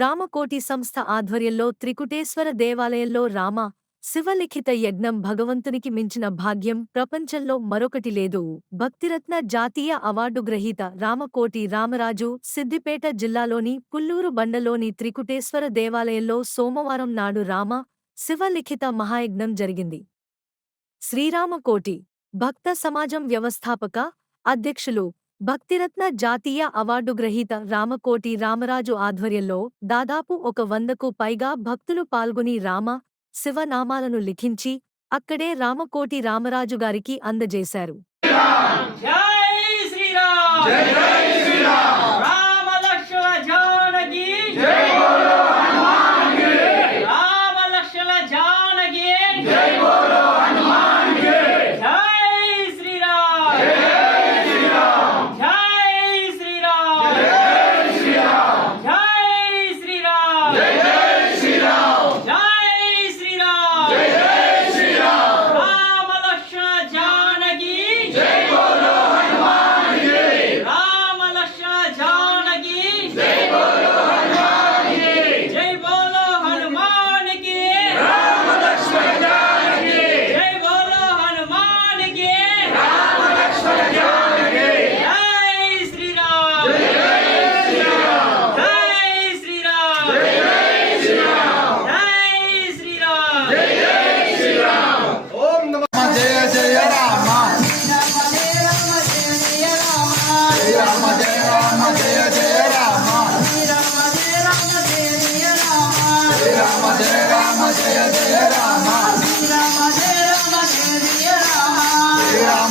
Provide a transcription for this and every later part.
రామకోటి సంస్థ ఆధ్వర్యంలో త్రికుటేశ్వర దేవాలయంలో రామ శివలిఖిత యజ్ఞం భగవంతునికి మించిన భాగ్యం ప్రపంచంలో మరొకటి లేదు. భక్తిరత్న జాతీయ అవార్డు గ్రహీత రామకోటి రామరాజు సిద్దిపేట జిల్లాలోని పుల్లూరు బండలోని త్రికుటేశ్వర దేవాలయంలో సోమవారం నాడు రామ శివలిఖిత మహాయజ్ఞం జరిగింది. శ్రీరామకోటి భక్త సమాజం వ్యవస్థాపక అధ్యక్షులు భక్తిరత్న జాతీయ అవార్డు గ్రహీత రామకోటి రామరాజు ఆధ్వర్యంలో దాదాపు ఒక వందకు పైగా భక్తులు పాల్గొని రామ శివనామాలను లిఖించి అక్కడే రామకోటి రామరాజు గారికి అందజేశారు. జై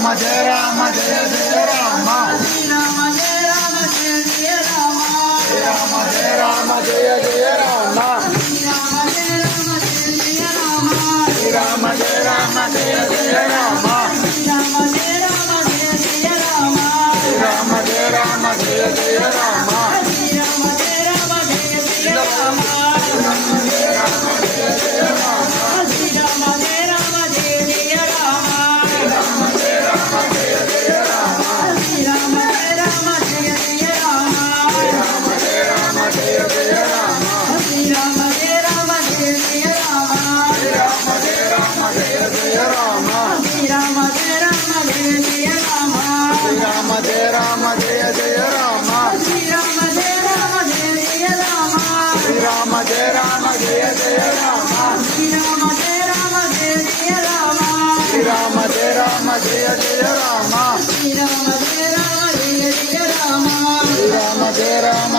Madeira, madeira, madeira Jai జయ రామ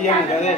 చెయ్యాను కదే